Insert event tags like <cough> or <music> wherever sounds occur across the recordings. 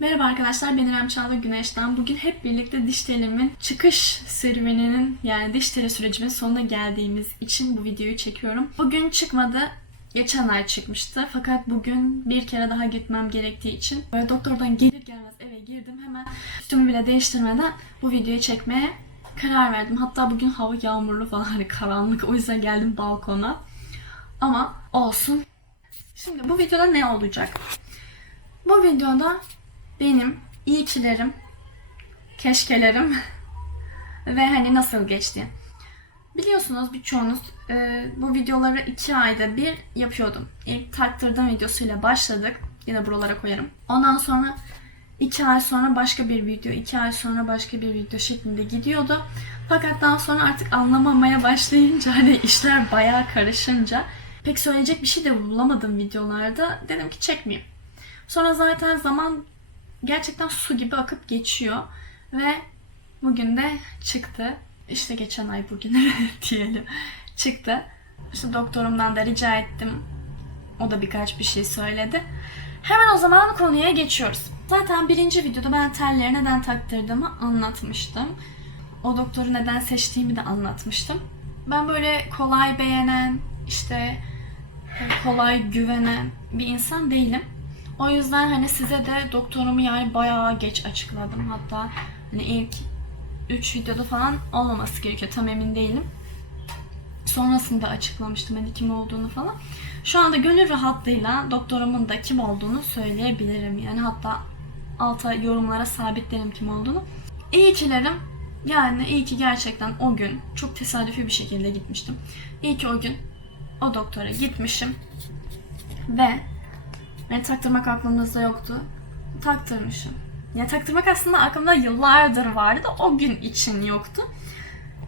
Merhaba arkadaşlar, ben İrem Çağla Güneş'ten. Bugün hep birlikte diş telimin çıkış serüveninin yani diş teli sürecimin sonuna geldiğimiz için bu videoyu çekiyorum. Bugün çıkmadı, geçen ay çıkmıştı. Fakat bugün bir kere daha gitmem gerektiği için böyle doktordan gelir gelmez eve girdim. Hemen üstümü bile değiştirmeden bu videoyu çekmeye karar verdim. Hatta bugün hava yağmurlu falan <laughs> hani karanlık. O yüzden geldim balkona. Ama olsun. Şimdi bu videoda ne olacak? Bu videoda benim iyikilerim, keşkelerim <laughs> ve hani nasıl geçti. Biliyorsunuz birçoğunuz e, bu videoları iki ayda bir yapıyordum. İlk taktırdığım videosuyla başladık. Yine buralara koyarım. Ondan sonra iki ay sonra başka bir video, iki ay sonra başka bir video şeklinde gidiyordu. Fakat daha sonra artık anlamamaya başlayınca <laughs> hani işler bayağı karışınca pek söyleyecek bir şey de bulamadım videolarda. Dedim ki çekmeyeyim. Sonra zaten zaman gerçekten su gibi akıp geçiyor ve bugün de çıktı. İşte geçen ay bugün <laughs> diyelim çıktı. İşte doktorumdan da rica ettim. O da birkaç bir şey söyledi. Hemen o zaman konuya geçiyoruz. Zaten birinci videoda ben telleri neden taktırdığımı anlatmıştım. O doktoru neden seçtiğimi de anlatmıştım. Ben böyle kolay beğenen, işte kolay güvenen bir insan değilim. O yüzden hani size de doktorumu yani bayağı geç açıkladım. Hatta hani ilk 3 videoda falan olmaması gerekiyor. Tam emin değilim. Sonrasında açıklamıştım hani kim olduğunu falan. Şu anda gönül rahatlığıyla doktorumun da kim olduğunu söyleyebilirim. Yani hatta alta yorumlara sabitlerim kim olduğunu. İyi kilerim yani iyi ki gerçekten o gün çok tesadüfi bir şekilde gitmiştim. İyi ki o gün o doktora gitmişim ve ben taktırmak aklımızda yoktu. Taktırmışım. Ya taktırmak aslında aklımda yıllardır vardı da o gün için yoktu.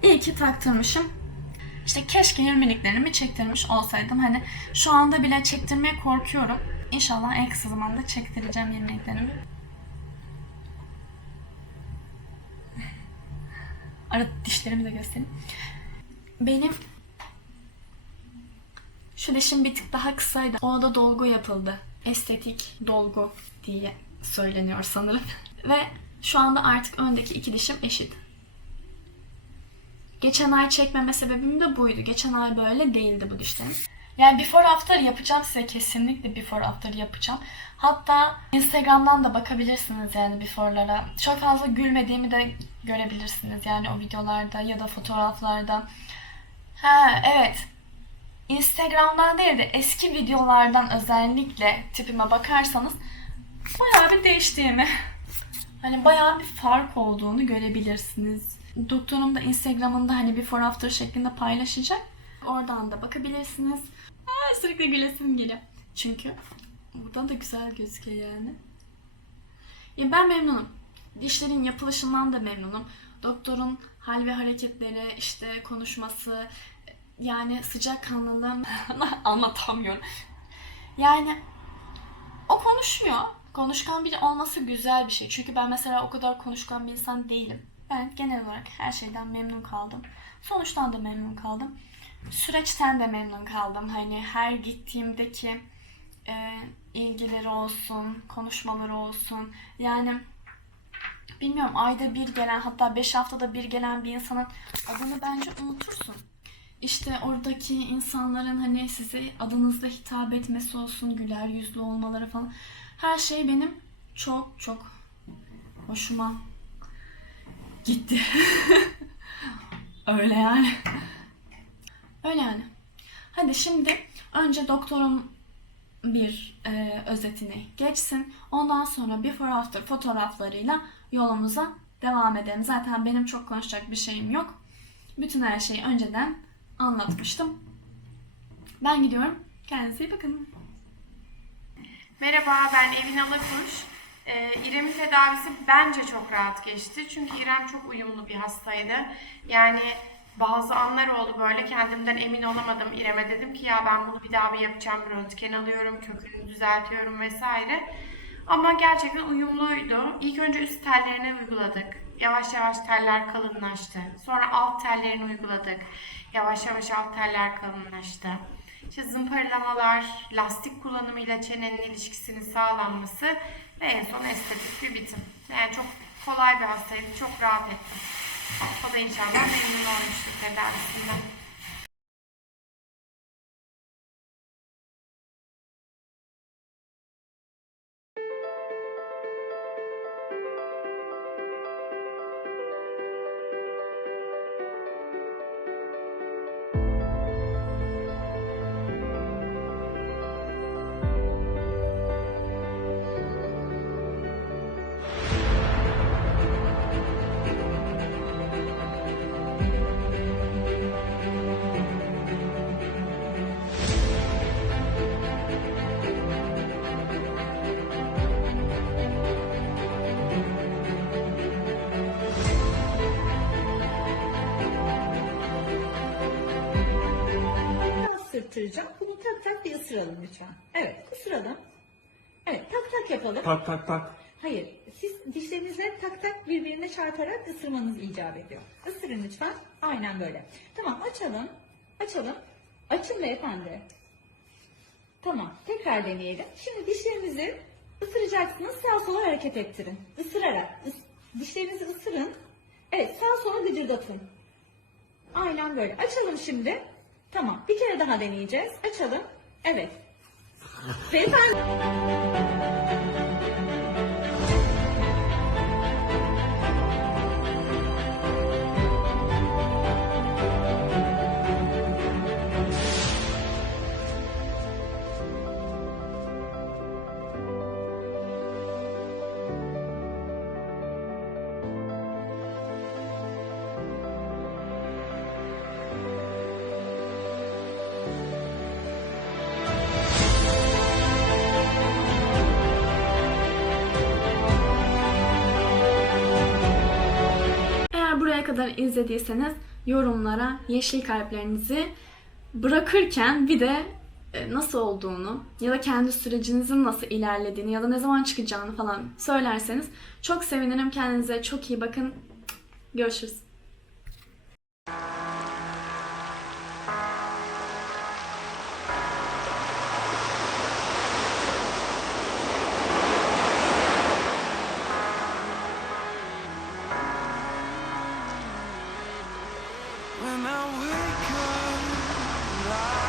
İyi ki taktırmışım. İşte keşke irmiliklerimi çektirmiş olsaydım. Hani şu anda bile çektirmeye korkuyorum. İnşallah en kısa zamanda çektireceğim irmiliklerimi. Arada dişlerimi de göstereyim. Benim şu dişim bir tık daha kısaydı. Ona da dolgu yapıldı. Estetik dolgu diye söyleniyor sanırım. Ve şu anda artık öndeki iki dişim eşit. Geçen ay çekmeme sebebim de buydu. Geçen ay böyle değildi bu dişlerim. Yani before after yapacağım size kesinlikle before after yapacağım. Hatta Instagram'dan da bakabilirsiniz yani before'lara. Çok fazla gülmediğimi de görebilirsiniz yani o videolarda ya da fotoğraflarda. Ha evet Instagram'dan değil de eski videolardan özellikle tipime bakarsanız bayağı bir değiştiğini, hani bayağı bir fark olduğunu görebilirsiniz. Doktorum da Instagram'ında hani before after şeklinde paylaşacak. Oradan da bakabilirsiniz. Aa, sürekli gülesim geliyor. Çünkü buradan da güzel gözüküyor yani. Ya ben memnunum. Dişlerin yapılışından da memnunum. Doktorun hal ve hareketleri, işte konuşması, yani sıcak kanlılığım <laughs> anlatamıyorum. Yani o konuşuyor. Konuşkan biri olması güzel bir şey. Çünkü ben mesela o kadar konuşkan bir insan değilim. Ben genel olarak her şeyden memnun kaldım. Sonuçtan da memnun kaldım. Süreçten de memnun kaldım. Hani her gittiğimdeki e, ilgileri olsun, konuşmaları olsun. Yani bilmiyorum ayda bir gelen hatta beş haftada bir gelen bir insanın adını bence unutursun işte oradaki insanların hani size adınızla hitap etmesi olsun, güler yüzlü olmaları falan. Her şey benim çok çok hoşuma gitti. <laughs> Öyle yani. Öyle yani. Hadi şimdi önce doktorum bir e, özetini geçsin. Ondan sonra before after fotoğraflarıyla yolumuza devam edelim. Zaten benim çok konuşacak bir şeyim yok. Bütün her şeyi önceden anlatmıştım. Ben gidiyorum. Kendinize iyi bakın. Merhaba, ben Evin Alakuş. Ee, İrem'in tedavisi bence çok rahat geçti. Çünkü İrem çok uyumlu bir hastaydı. Yani bazı anlar oldu böyle kendimden emin olamadım. İrem'e dedim ki ya ben bunu bir daha bir yapacağım. Röntgen alıyorum, kökünü düzeltiyorum vesaire. Ama gerçekten uyumluydu. İlk önce üst tellerine uyguladık. Yavaş yavaş teller kalınlaştı. Sonra alt tellerini uyguladık. Yavaş yavaş alt teller kalınlaştı. İşte zımparalamalar, lastik kullanımıyla çenenin ilişkisinin sağlanması ve en son estetik bir bitim. Yani çok kolay bir hastaydı. Çok rahat ettim. O da inşallah memnun olmuştur tedavisinden. Sırtıracağım. Bunu tak tak bir ısıralım lütfen. Evet, ısıralım. Evet, tak tak yapalım. Tak tak tak. Hayır, siz dişlerinizle tak tak birbirine çarparak ısırmanız icap ediyor. Isırın lütfen. Aynen böyle. Tamam, açalım. Açalım. Açın beyefendi. Tamam, tekrar deneyelim. Şimdi dişlerinizi ısıracaksınız, sağa sola hareket ettirin. Isırarak. Is- dişlerinizi ısırın. Evet, sağa sola gıcırdatın. Aynen böyle. Açalım şimdi. Tamam. Bir kere daha deneyeceğiz. Açalım. Evet. Beyefendi. Kadar izlediyseniz yorumlara yeşil kalplerinizi bırakırken bir de e, nasıl olduğunu ya da kendi sürecinizin nasıl ilerlediğini ya da ne zaman çıkacağını falan söylerseniz çok sevinirim. Kendinize çok iyi bakın. Görüşürüz. when I wake up.